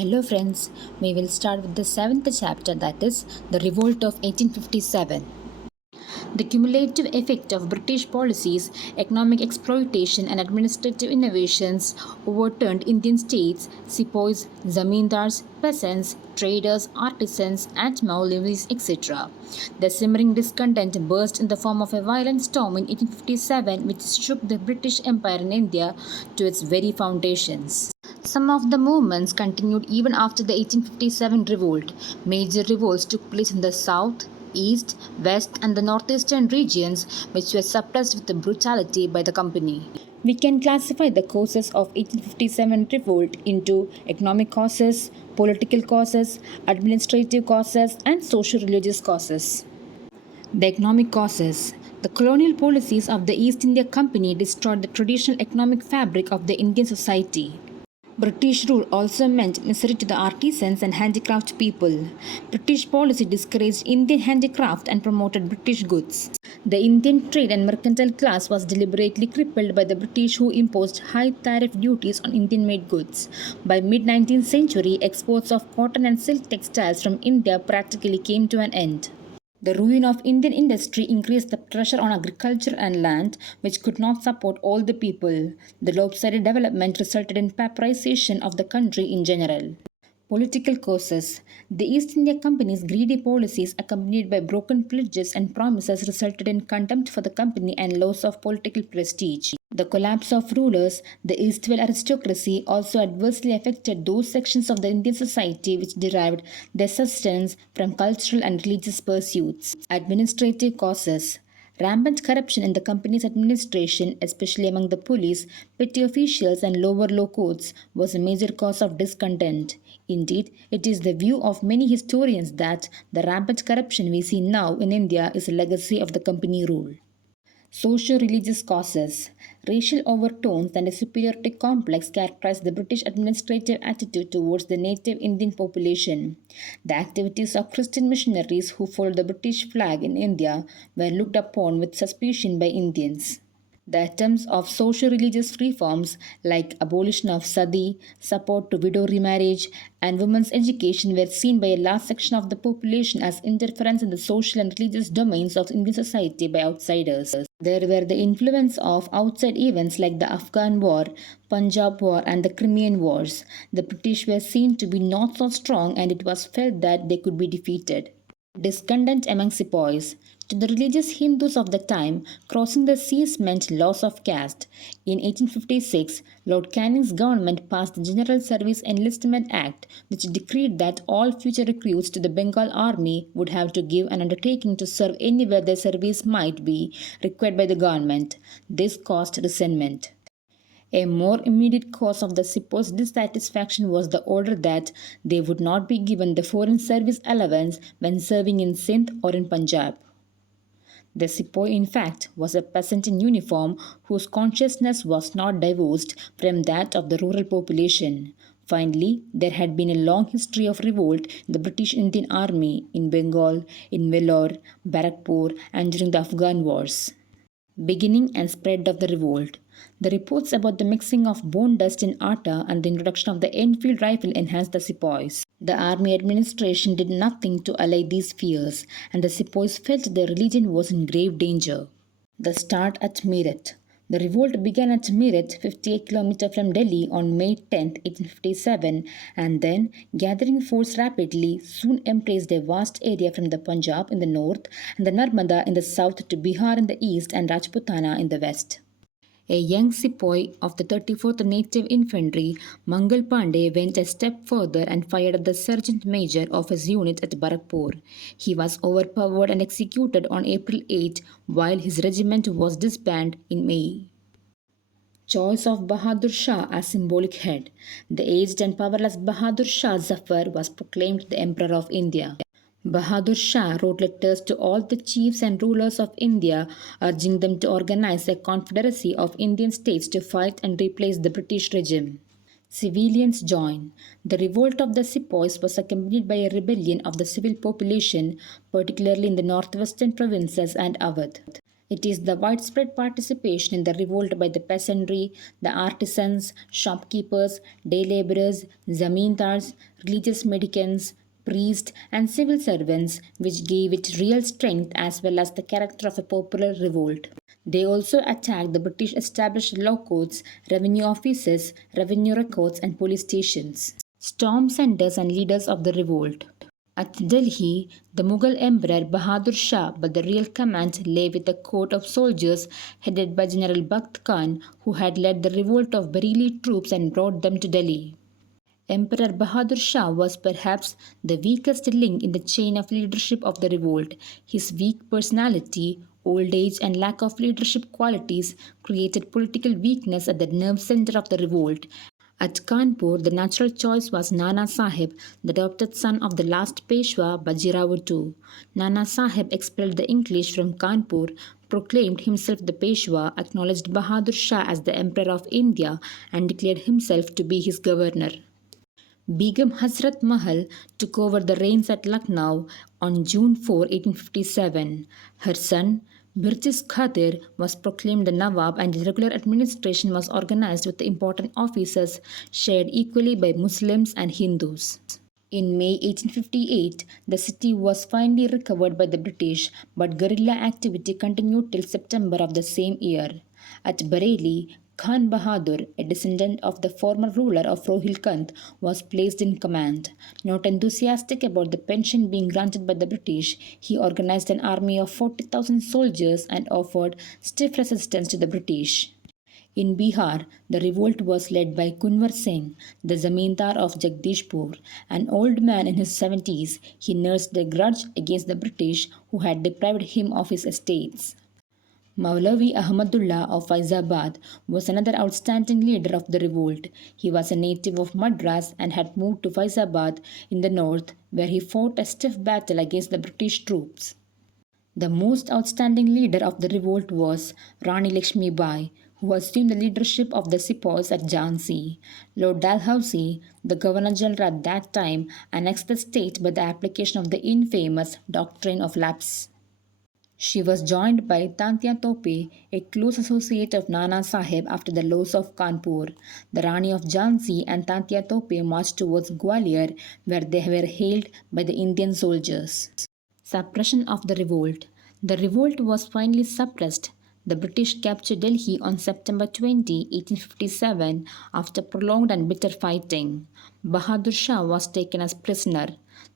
Hello friends, we will start with the seventh chapter, that is the Revolt of 1857. The cumulative effect of British policies, economic exploitation and administrative innovations overturned Indian states, sepoys, zamindars, peasants, traders, artisans and Maulavis, etc. The simmering discontent burst in the form of a violent storm in 1857 which shook the British Empire in India to its very foundations. Some of the movements continued even after the 1857 revolt. Major revolts took place in the south, east, west, and the northeastern regions, which were suppressed with brutality by the company. We can classify the causes of 1857 revolt into economic causes, political causes, administrative causes, and social-religious causes. The economic causes. The colonial policies of the East India Company destroyed the traditional economic fabric of the Indian society. British rule also meant misery to the artisans and handicraft people. British policy discouraged Indian handicraft and promoted British goods. The Indian trade and mercantile class was deliberately crippled by the British, who imposed high tariff duties on Indian-made goods. By mid-19th century, exports of cotton and silk textiles from India practically came to an end. The ruin of Indian industry increased the pressure on agriculture and land, which could not support all the people. The lopsided development resulted in pauperization of the country in general. Political causes. The East India Company's greedy policies, accompanied by broken pledges and promises, resulted in contempt for the company and loss of political prestige. The collapse of rulers, the erstwhile aristocracy, also adversely affected those sections of the Indian society which derived their sustenance from cultural and religious pursuits. Administrative causes. Rampant corruption in the company's administration, especially among the police, petty officials, and lower law courts, was a major cause of discontent. Indeed, it is the view of many historians that the rampant corruption we see now in India is a legacy of the company rule. Socio-religious causes. Racial overtones and a superiority complex characterized the British administrative attitude towards the native Indian population. The activities of Christian missionaries who followed the British flag in India were looked upon with suspicion by Indians. The attempts of socio-religious reforms like abolition of sati, support to widow remarriage, and women's education were seen by a large section of the population as interference in the social and religious domains of Indian society by outsiders. There were the influence of outside events like the Afghan War, Punjab War, and the Crimean Wars. The British were seen to be not so strong, and it was felt that they could be defeated. Discontent among sepoys. To the religious Hindus of the time, crossing the seas meant loss of caste. In 1856, Lord Canning's government passed the General Service Enlistment Act, which decreed that all future recruits to the Bengal Army would have to give an undertaking to serve anywhere their service might be required by the government. This caused resentment. A more immediate cause of the sepoys' dissatisfaction was the order that they would not be given the foreign service allowance when serving in Sindh or in Punjab. The sepoy, in fact, was a peasant in uniform whose consciousness was not divorced from that of the rural population. Finally, there had been a long history of revolt in the British Indian Army in Bengal, in Vellore, Barakpur, and during the Afghan Wars. Beginning and spread of the revolt. The reports about the mixing of bone dust in atta and the introduction of the Enfield rifle enhanced the sepoys. The army administration did nothing to allay these fears, and the sepoys felt their religion was in grave danger. The start at Meerut. The revolt began at Meerut, 58 km from Delhi, on May 10, 1857, and then, gathering force rapidly, soon embraced a vast area from the Punjab in the north and the Narmada in the south to Bihar in the east and Rajputana in the west. A young sepoy of the 34th Native Infantry, Mangal Pandey, went a step further and fired at the sergeant major of his unit at Barakpur. He was overpowered and executed on April 8, while his regiment was disbanded in May. Choice of Bahadur Shah as symbolic head. The aged and powerless Bahadur Shah Zafar was proclaimed the Emperor of India. Bahadur Shah wrote letters to all the chiefs and rulers of India, urging them to organize a confederacy of Indian states to fight and replace the British regime. Civilians join. The revolt of the sepoys was accompanied by a rebellion of the civil population, particularly in the northwestern provinces and Awadh. It is the widespread participation in the revolt by the peasantry, the artisans, shopkeepers, day laborers, zamindars, religious mendicants, priests, and civil servants which gave it real strength as well as the character of a popular revolt. They also attacked the British established law courts, revenue offices, revenue records, and police stations. Storm centers and leaders of the revolt. At Delhi, the Mughal Emperor Bahadur Shah, but the real command lay with a court of soldiers headed by General Bakht Khan, who had led the revolt of Bareilly troops and brought them to Delhi. Emperor Bahadur Shah was perhaps the weakest link in the chain of leadership of the revolt. His weak personality, old age, and lack of leadership qualities created political weakness at the nerve center of the revolt. At Kanpur, the natural choice was Nana Sahib, the adopted son of the last Peshwa Bajirao II. Nana Sahib expelled the English from Kanpur, proclaimed himself the Peshwa, acknowledged Bahadur Shah as the Emperor of India, and declared himself to be his governor. Begum Hazrat Mahal took over the reins at Lucknow on June 4, 1857. Her son, Birjis Khadir, was proclaimed the Nawab and the regular administration was organized with the important offices shared equally by Muslims and Hindus. In May 1858, the city was finally recovered by the British, but guerrilla activity continued till September of the same year. At Bareilly, Khan Bahadur, a descendant of the former ruler of Rohilkhand, was placed in command. Not enthusiastic about the pension being granted by the British, he organized an army of 40,000 soldiers and offered stiff resistance to the British. In Bihar, the revolt was led by Kunwar Singh, the zamindar of Jagdishpur. An old man in his 70s, he nursed a grudge against the British who had deprived him of his estates. Maulavi Ahmadullah of Faizabad was another outstanding leader of the revolt. He was a native of Madras and had moved to Faizabad in the north, where he fought a stiff battle against the British troops. The most outstanding leader of the revolt was Rani Lakshmi Bai, who assumed the leadership of the sepoys at Jhansi. Lord Dalhousie, the Governor General at that time, annexed the state by the application of the infamous doctrine of lapse. She was joined by Tantia Tope, a close associate of Nana Sahib after the loss of Kanpur. The Rani of Jhansi and Tantia Tope marched towards Gwalior, where they were hailed by the Indian soldiers. Suppression of the revolt. The revolt was finally suppressed. The British captured Delhi on September 20, 1857, after prolonged and bitter fighting. Bahadur Shah was taken as prisoner.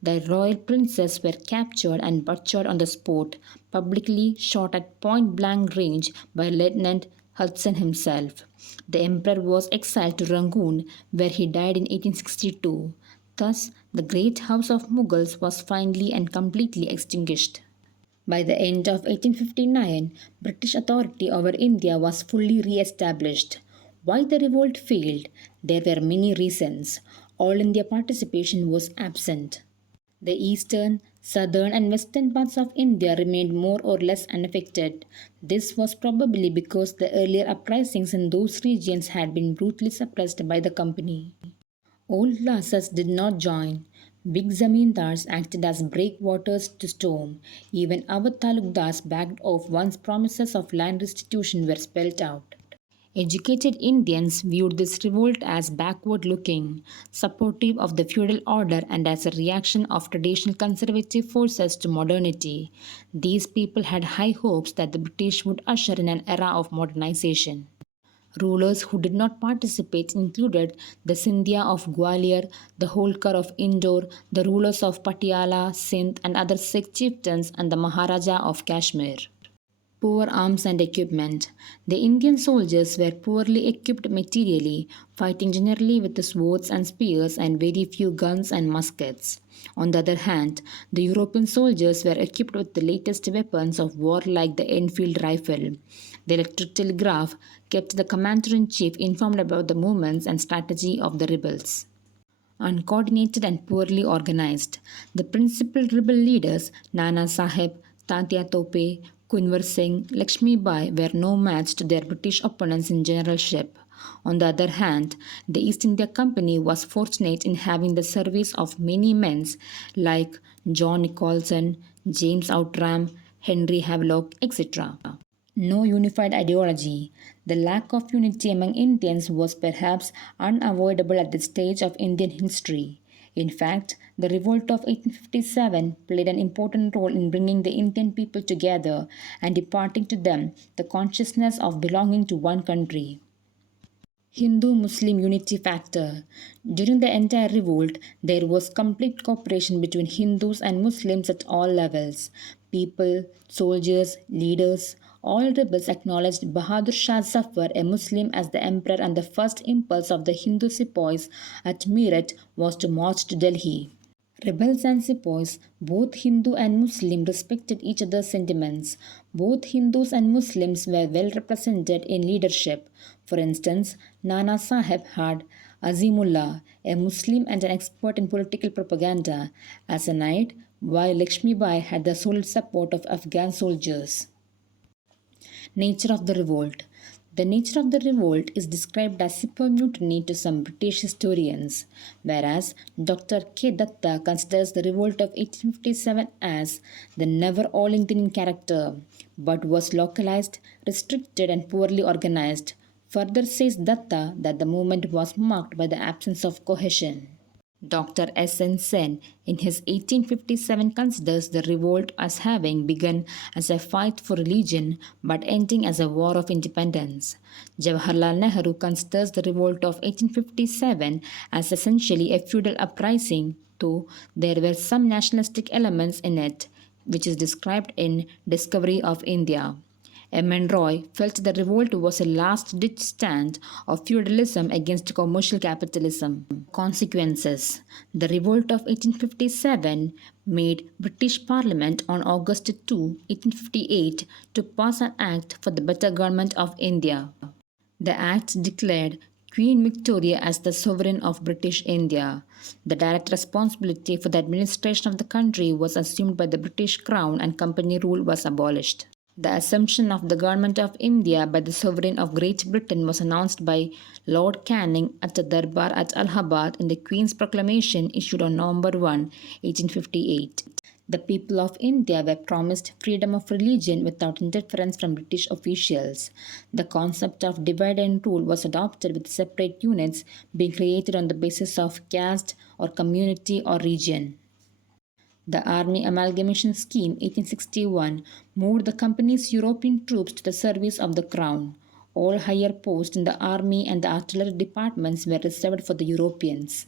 The royal princes were captured and butchered on the spot, publicly shot at point-blank range by Lieutenant Hudson himself. The emperor was exiled to Rangoon, where he died in 1862. Thus, the great house of Mughals was finally and completely extinguished. By the end of 1859, British authority over India was fully re-established. Why the revolt failed? There were many reasons. All India participation was absent. The eastern, southern and western parts of India remained more or less unaffected. This was probably because the earlier uprisings in those regions had been brutally suppressed by the company. Old classes did not join. Big zamindars acted as breakwaters to storm. Even Awadh talukdars backed off once promises of land restitution were spelled out. Educated Indians viewed this revolt as backward looking, supportive of the feudal order and as a reaction of traditional conservative forces to modernity. These people had high hopes that the British would usher in an era of modernization. Rulers who did not participate included the Scindia of Gwalior, the Holkar of Indore, the rulers of Patiala, Sindh and other Sikh chieftains and the Maharaja of Kashmir. Poor arms and equipment. The Indian soldiers were poorly equipped materially, fighting generally with the swords and spears and very few guns and muskets. On the other hand, the European soldiers were equipped with the latest weapons of war like the Enfield rifle. The electric telegraph kept the commander-in-chief informed about the movements and strategy of the rebels. Uncoordinated and poorly organized. The principal rebel leaders, Nana Sahib, Tantia Tope, Kunwar Singh, Lakshmi Bai, were no match to their British opponents in generalship. On the other hand, the East India Company was fortunate in having the service of many men like John Nicholson, James Outram, Henry Havelock, etc. No unified ideology. The lack of unity among Indians was perhaps unavoidable at this stage of Indian history. In fact, the revolt of 1857 played an important role in bringing the Indian people together and imparting to them the consciousness of belonging to one country. Hindu Muslim unity factor. During the entire revolt, there was complete cooperation between Hindus and Muslims at all levels. People, soldiers, leaders, all rebels acknowledged Bahadur Shah Zafar, a Muslim, as the emperor, and the first impulse of the Hindu sepoys at Meerut was to march to Delhi. Rebels and sepoys, both Hindu and Muslim, respected each other's sentiments. Both Hindus and Muslims were well represented in leadership. For instance, Nana Sahib had Azimullah, a Muslim and an expert in political propaganda, as a knight, while Lakshmi Bai had the solid support of Afghan soldiers. Nature of the revolt. The nature of the revolt is described as simple mutiny to some British historians, whereas Dr. K. Datta considers the revolt of 1857 as the never all Indian in character, but was localized, restricted, and poorly organized. Further says Datta that the movement was marked by the absence of cohesion. Dr. S. N. Sen, in his 1857, considers the revolt as having begun as a fight for religion but ending as a war of independence. Jawaharlal Nehru considers the revolt of 1857 as essentially a feudal uprising, though there were some nationalistic elements in it, which is described in Discovery of India. M. N. Roy felt the revolt was a last ditch stand of feudalism against commercial capitalism. Consequences. The revolt of 1857 made British Parliament on August 2, 1858 to pass an act for the better government of India. The act declared Queen Victoria as the sovereign of British India. The direct responsibility for the administration of the country was assumed by the British Crown and company rule was abolished. The assumption of the government of India by the sovereign of Great Britain was announced by Lord Canning at the Darbar at Allahabad in the Queen's proclamation issued on November 1, 1858. The people of India were promised freedom of religion without interference from British officials. The concept of divide and rule was adopted with separate units being created on the basis of caste or community or region. The Army Amalgamation Scheme 1861 moved the company's European troops to the service of the Crown. All higher posts in the army and the artillery departments were reserved for the Europeans.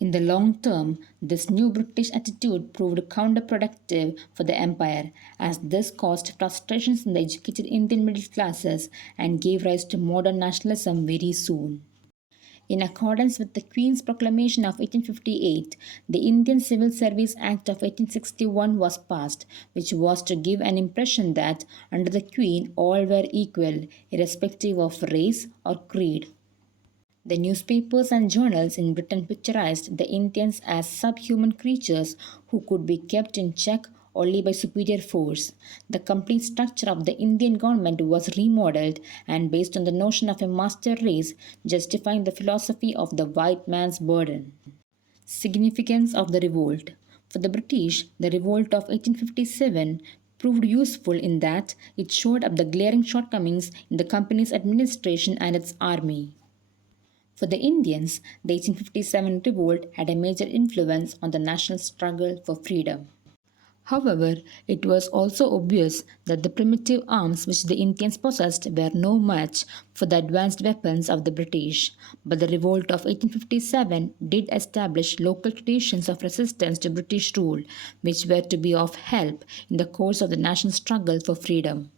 In the long term, this new British attitude proved counterproductive for the empire, as this caused frustrations in the educated Indian middle classes and gave rise to modern nationalism very soon. In accordance with the Queen's Proclamation of 1858, the Indian Civil Service Act of 1861 was passed, which was to give an impression that under the Queen all were equal, irrespective of race or creed. The newspapers and journals in Britain picturized the Indians as subhuman creatures who could be kept in check only by superior force. The complete structure of the Indian government was remodeled and based on the notion of a master race, justifying the philosophy of the white man's burden. Significance of the revolt. For the British, the revolt of 1857 proved useful in that it showed up the glaring shortcomings in the company's administration and its army. For the Indians, the 1857 revolt had a major influence on the national struggle for freedom. However, it was also obvious that the primitive arms which the Indians possessed were no match for the advanced weapons of the British. But the revolt of 1857 did establish local traditions of resistance to British rule, which were to be of help in the course of the national struggle for freedom.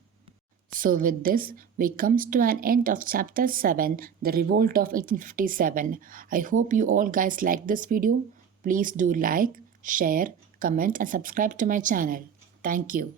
So with this, we comes to an end of chapter 7, the revolt of 1857. I hope you all guys like this video. Please do like, share, comment and subscribe to my channel. Thank you.